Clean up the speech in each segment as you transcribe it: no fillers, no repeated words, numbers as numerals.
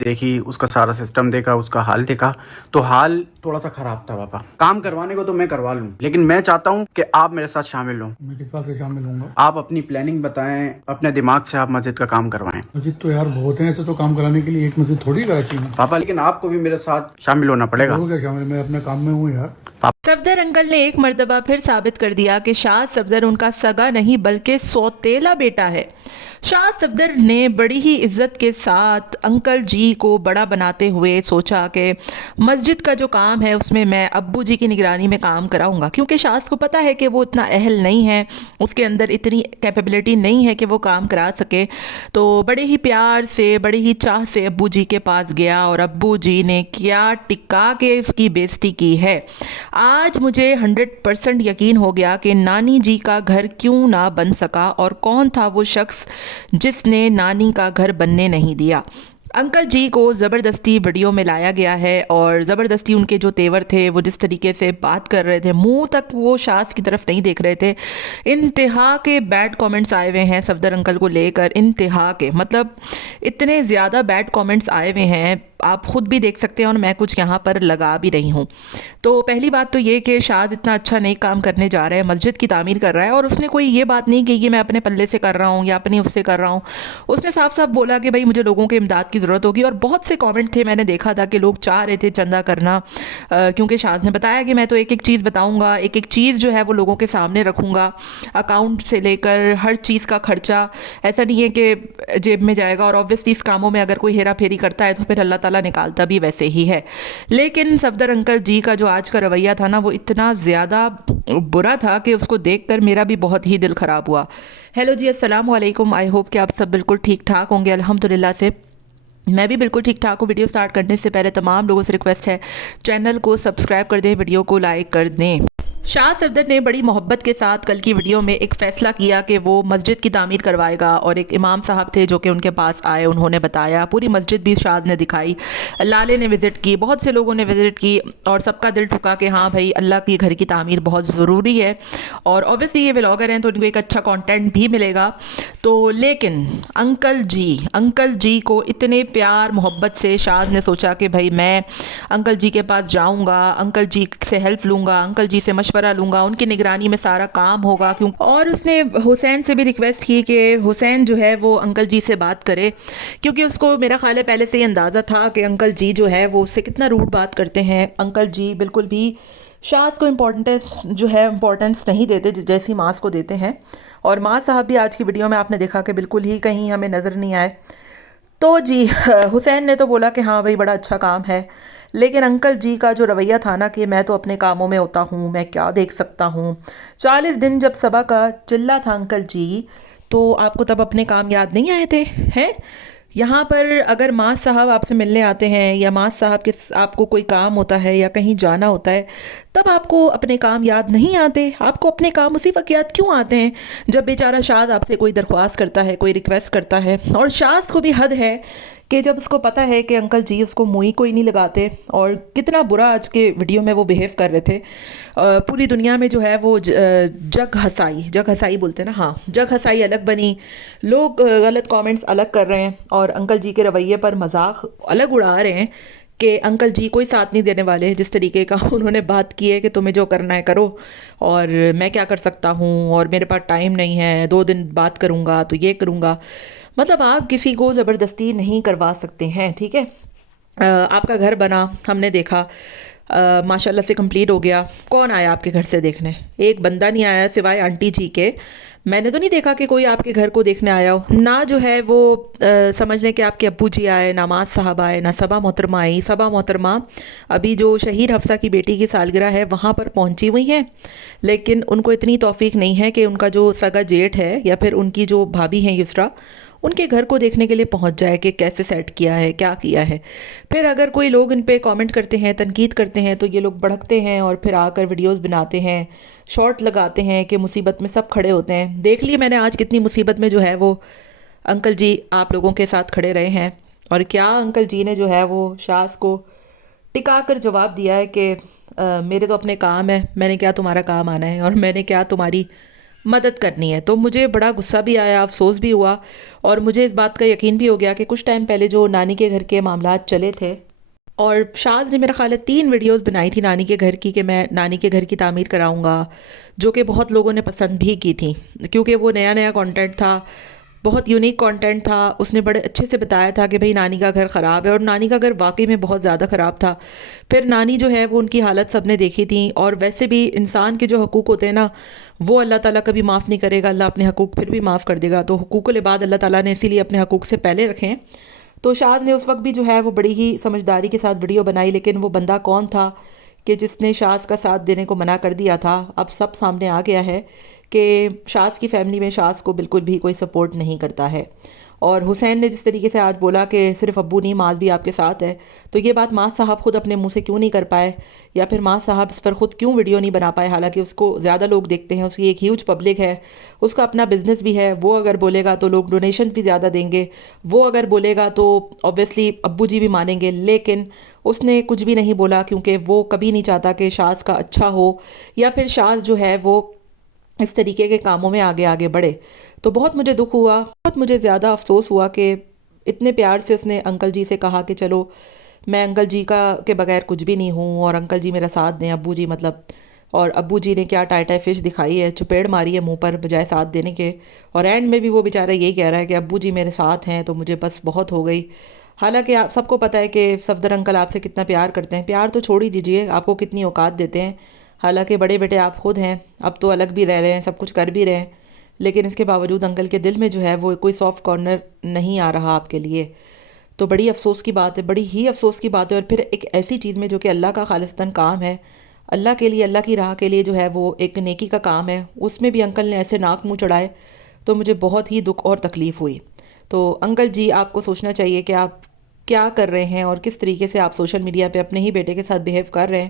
देखी, उसका सारा सिस्टम देखा, उसका हाल देखा, तो हाल थोड़ा सा खराब था पापा। काम करवाने को तो मैं करवा लूँ, लेकिन मैं चाहता हूँ कि आप मेरे साथ शामिल हों। मैं किस बात से शामिल होऊंगा? आप अपनी प्लानिंग बताएं, अपने दिमाग से आप मस्जिद का काम करवाएं। मस्जिद तो यार बहुत है, ऐसे तो काम कराने के लिए एक मस्जिद थोड़ी कराची में। पापा, लेकिन आपको भी मेरे साथ शामिल होना पड़ेगा। करूँ क्या शामिल? मैं अपने काम में हूँ यार। सफदर अंकल ने एक मर्तबा फिर साबित कर दिया कि शाह सफदर उनका सगा नहीं बल्कि सौतेला बेटा है। शाह सफदर ने बड़ी ही इज्जत के साथ अंकल जी को बड़ा बनाते हुए सोचा कि मस्जिद का जो काम है उसमें मैं अब्बू जी की निगरानी में काम कराऊंगा, क्योंकि शाह को पता है कि वो इतना अहल नहीं है, उसके अंदर इतनी कैपेबिलिटी नहीं है कि वो काम करा सके। तो बड़े ही प्यार से, बड़े ही चाह से अब्बू जी के पास गया और अब्बू जी ने क्या टिका के उसकी बेइज्जती की है। आज मुझे 100% यकीन हो गया कि नानी जी का घर क्यों ना बन सका और कौन था वो शख्स जिसने नानी का घर बनने नहीं दिया। अंकल जी को ज़बरदस्ती वीडियो में लाया गया है और ज़बरदस्ती उनके जो तेवर थे, वो जिस तरीके से बात कर रहे थे, मुंह तक वो शास की तरफ नहीं देख रहे थे। इंतहा के बैड कमेंट्स आए हुए हैं सफदर अंकल को लेकर, इंतहा के, मतलब इतने ज़्यादा बैड कमेंट्स आए हुए हैं, आप ख़ुद भी देख सकते हैं और मैं कुछ यहाँ पर लगा भी रही हूँ। तो पहली बात तो ये कि शाद इतना अच्छा नहीं काम करने जा रहा है, मस्जिद की तामीर कर रहा है और उसने कोई ये बात नहीं की कि मैं अपने पल्ले से कर रहा हूँ या अपनी उससे कर रहा हूँ। उसने साफ साफ बोला कि भाई मुझे लोगों के इमदाद की ज़रूरत होगी, और बहुत से कमेंट थे, मैंने देखा था कि लोग चाह रहे थे चंदा करना, क्योंकि शाद ने बताया कि मैं तो एक एक चीज़ बताऊँगा, एक एक चीज़ जो है वो लोगों के सामने रखूँगा, अकाउंट से लेकर हर चीज़ का खर्चा। ऐसा नहीं है कि जेब में जाएगा, और ऑब्वियसली इस कामों में अगर कोई हेरा फेरी करता है तो फिर अल्लाह ताला निकालता भी वैसे ही है। लेकिन सफदर अंकल जी का जो आज का रवैया था ना, वो इतना ज़्यादा बुरा था कि उसको देखकर मेरा भी बहुत ही दिल ख़राब हुआ। हेलो जी, अस्सलाम वालेकुम। आई होप कि आप सब बिल्कुल ठीक ठाक होंगे। अल्हम्दुलिल्लाह से मैं भी बिल्कुल ठीक ठाक हूँ। वीडियो स्टार्ट करने से पहले तमाम लोगों से रिक्वेस्ट है, चैनल को सब्सक्राइब कर दें, वीडियो को लाइक कर दें। शाह सफदर ने बड़ी मोहब्बत के साथ कल की वीडियो में एक फ़ैसला किया कि वो मस्जिद की तामीर करवाएगा, और एक इमाम साहब थे जो कि उनके पास आए, उन्होंने बताया, पूरी मस्जिद भी शाह ने दिखाई, लाले ने विज़िट की, बहुत से लोगों ने विज़िट की, और सबका दिल ठुका कि हाँ भाई अल्लाह की घर की तामीर बहुत ज़रूरी है। और ऑब्वियसली ये व्लॉगर हैं तो इनको एक अच्छा कंटेंट भी मिलेगा। तो लेकिन अंकल जी को इतने प्यार मोहब्बत से शाह ने सोचा कि भाई मैं अंकल जी के पास जाऊँगा, अंकल जी से हेल्प लूँगा, अंकल जी से मशवरा लूँगा, उनकी निगरानी में सारा काम होगा। क्यों? और उसने हुसैन से भी रिक्वेस्ट की कि हुसैन जो है वो अंकल जी से बात करे, क्योंकि उसको मेरा ख्याल है पहले से ही अंदाज़ा था कि अंकल जी जो है वो उससे कितना रूड बात करते हैं। अंकल जी बिल्कुल भी शाह को इम्पोर्टेंस नहीं देते जैसी मास को देते हैं। और माँ साहब भी आज की वीडियो में आपने देखा कि बिल्कुल ही कहीं हमें नज़र नहीं आए। तो जी हुसैन ने तो बोला कि हाँ भाई बड़ा अच्छा काम है, लेकिन अंकल जी का जो रवैया था ना कि मैं तो अपने कामों में होता हूँ, मैं क्या देख सकता हूँ। 40 दिन जब सबा का चिल्ला था अंकल जी, तो आपको तब अपने काम याद नहीं आए थे? हैं यहाँ पर अगर मास साहब आपसे मिलने आते हैं या मास साहब के आपको कोई काम होता है या कहीं जाना होता है, तब आपको अपने काम याद नहीं आते? आपको अपने काम उसी वक्त याद क्यों आते हैं जब बेचारा शाद आपसे कोई दरख्वास्त करता है, कोई रिक्वेस्ट करता है? और शाद को भी हद है कि जब उसको पता है कि अंकल जी उसको मुँह कोई नहीं लगाते, और कितना बुरा आज के वीडियो में वो बिहेव कर रहे थे। पूरी दुनिया में जो है वो जग हंसाई बोलते हैं ना, हाँ, जग हंसाई अलग बनी, लोग गलत कमेंट्स अलग कर रहे हैं और अंकल जी के रवैये पर मजाक अलग उड़ा रहे हैं कि अंकल जी कोई साथ नहीं देने वाले। जिस तरीके का उन्होंने बात की है कि तुम्हें जो करना है करो, और मैं क्या कर सकता हूँ, और मेरे पास टाइम नहीं है, 2 दिन बात करूँगा तो ये करूँगा। मतलब आप किसी को ज़बरदस्ती नहीं करवा सकते हैं, ठीक है। आपका घर बना, हमने देखा, माशाल्लाह से कंप्लीट हो गया। कौन आया आपके घर से देखने? एक बंदा नहीं आया सिवाय आंटी जी के। मैंने तो नहीं देखा कि कोई आपके घर को देखने आया हो ना। जो है वो समझ लें कि आपके अब्बू जी आए, ना माज साहब आए, ना सबा मोहतरमा आई। सबा मोहतरमा अभी जो शहीद हफ्सा की बेटी की सालगिरह है वहाँ पर पहुँची हुई हैं, लेकिन उनको इतनी तौफीक नहीं है कि उनका जो सगा जेठ है या फिर उनकी जो भाभी हैं युसरा, उनके घर को देखने के लिए पहुंच जाए कि कैसे सेट किया है, क्या किया है। फिर अगर कोई लोग इन पे कमेंट करते हैं, तनकीद करते हैं, तो ये लोग भड़कते हैं और फिर आकर वीडियोस बनाते हैं, शॉर्ट लगाते हैं कि मुसीबत में सब खड़े होते हैं। देख लिए मैंने आज कितनी मुसीबत में जो है वो अंकल जी आप लोगों के साथ खड़े रहे हैं, और क्या अंकल जी ने जो है वो शास को टिका कर जवाब दिया है कि मेरे तो अपने काम है, मैंने क्या तुम्हारा काम आना है, और मैंने क्या तुम्हारी مدد کرنی ہے. تو مجھے بڑا غصہ بھی آیا, افسوس بھی ہوا, اور مجھے اس بات کا یقین بھی ہو گیا کہ کچھ ٹائم پہلے جو نانی کے گھر کے معاملات چلے تھے, اور شاذ نے میرا خیال ہے 3 ویڈیوز بنائی تھی نانی کے گھر کی کہ میں نانی کے گھر کی تعمیر کراؤں گا, جو کہ بہت لوگوں نے پسند بھی کی تھیں کیونکہ وہ نیا کانٹینٹ تھا, بہت یونیک کانٹینٹ تھا. اس نے بڑے اچھے سے بتایا تھا کہ بھئی نانی کا گھر خراب ہے, اور نانی کا گھر واقعی میں بہت زیادہ خراب تھا. پھر نانی جو ہے وہ ان کی حالت سب نے دیکھی تھیں, اور ویسے بھی انسان کے جو حقوق ہوتے ہیں نا وہ اللہ تعالیٰ کبھی معاف نہیں کرے گا, اللہ اپنے حقوق پھر بھی معاف کر دے گا. تو حقوق العباد اللہ تعالیٰ نے اسی لیے اپنے حقوق سے پہلے رکھیں. تو شاذ نے اس وقت بھی جو ہے وہ بڑی ہی سمجھداری کے ساتھ ویڈیو بنائی, لیکن وہ بندہ کون تھا کہ جس نے شاذ کا ساتھ دینے کو منع کر دیا تھا. اب سب سامنے آ گیا ہے کہ شاذ کی فیملی میں شاذ کو بالکل بھی کوئی سپورٹ نہیں کرتا ہے. اور حسین نے جس طریقے سے آج بولا کہ صرف ابو نہیں ماں بھی آپ کے ساتھ ہے, تو یہ بات ماں صاحب خود اپنے منہ سے کیوں نہیں کر پائے, یا پھر ماں صاحب اس پر خود کیوں ویڈیو نہیں بنا پائے, حالانکہ اس کو زیادہ لوگ دیکھتے ہیں, اس کی ایک ہیوج پبلک ہے, اس کا اپنا بزنس بھی ہے. وہ اگر بولے گا تو لوگ ڈونیشن بھی زیادہ دیں گے, وہ اگر بولے گا تو اوبیسلی ابو جی بھی مانیں گے. لیکن اس نے کچھ بھی نہیں بولا کیونکہ وہ کبھی نہیں چاہتا کہ شاذ کا اچھا ہو, یا پھر شاذ جو ہے وہ اس طریقے کے کاموں میں آگے بڑھے. تو بہت مجھے دکھ ہوا, بہت مجھے زیادہ افسوس ہوا کہ اتنے پیار سے اس نے انکل جی سے کہا کہ چلو میں انکل جی کے بغیر کچھ بھی نہیں ہوں, اور انکل جی میرا ساتھ دیں, ابو جی مطلب. اور ابو جی نے کیا ٹائی فش دکھائی ہے, چپیڑ ماری ہے منہ پر بجائے ساتھ دینے کے, اور اینڈ میں بھی وہ بیچارہ یہی کہہ رہا ہے کہ ابو جی میرے ساتھ ہیں تو مجھے بس بہت ہو گئی. حالانکہ آپ سب کو پتہ ہے کہ صفدر انکل آپ سے کتنا پیار کرتے ہیں. پیار تو چھوڑ ہی دیجئے, آپ کو کتنی اوقات دیتے ہیں. حالانکہ بڑے بیٹے آپ خود ہیں, اب تو الگ بھی رہ رہے ہیں, سب کچھ کر بھی رہے ہیں, لیکن اس کے باوجود انکل کے دل میں جو ہے وہ کوئی سافٹ کارنر نہیں آ رہا آپ کے لیے. تو بڑی افسوس کی بات ہے, بڑی ہی افسوس کی بات ہے. اور پھر ایک ایسی چیز میں جو کہ اللہ کا خالصتاً کام ہے, اللہ کے لیے, اللہ کی راہ کے لیے جو ہے وہ ایک نیکی کا کام ہے, اس میں بھی انکل نے ایسے ناک منہ چڑھائے, تو مجھے بہت ہی دکھ اور تکلیف ہوئی. تو انکل جی آپ کو سوچنا چاہیے کہ آپ کیا کر رہے ہیں اور کس طریقے سے آپ سوشل میڈیا پہ اپنے ہی بیٹے کے ساتھ بیہیو کر رہے ہیں.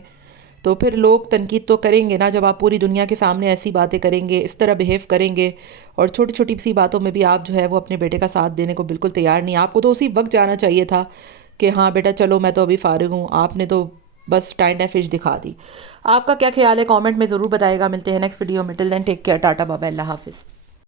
تو پھر لوگ تنقید تو کریں گے نا, جب آپ پوری دنیا کے سامنے ایسی باتیں کریں گے, اس طرح بیہیو کریں گے, اور چھوٹی چھوٹی سی باتوں میں بھی آپ جو ہے وہ اپنے بیٹے کا ساتھ دینے کو بالکل تیار نہیں. آپ کو تو اسی وقت جانا چاہیے تھا کہ ہاں بیٹا چلو میں تو ابھی فارغ ہوں, آپ نے تو بس ٹائم فش دکھا دی. آپ کا کیا خیال ہے کامنٹ میں ضرور بتائے گا. ملتے ہیں نیکسٹ ویڈیو میں, ٹل دین ٹیک کیئر, ٹاٹا بابا, اللہ حافظ.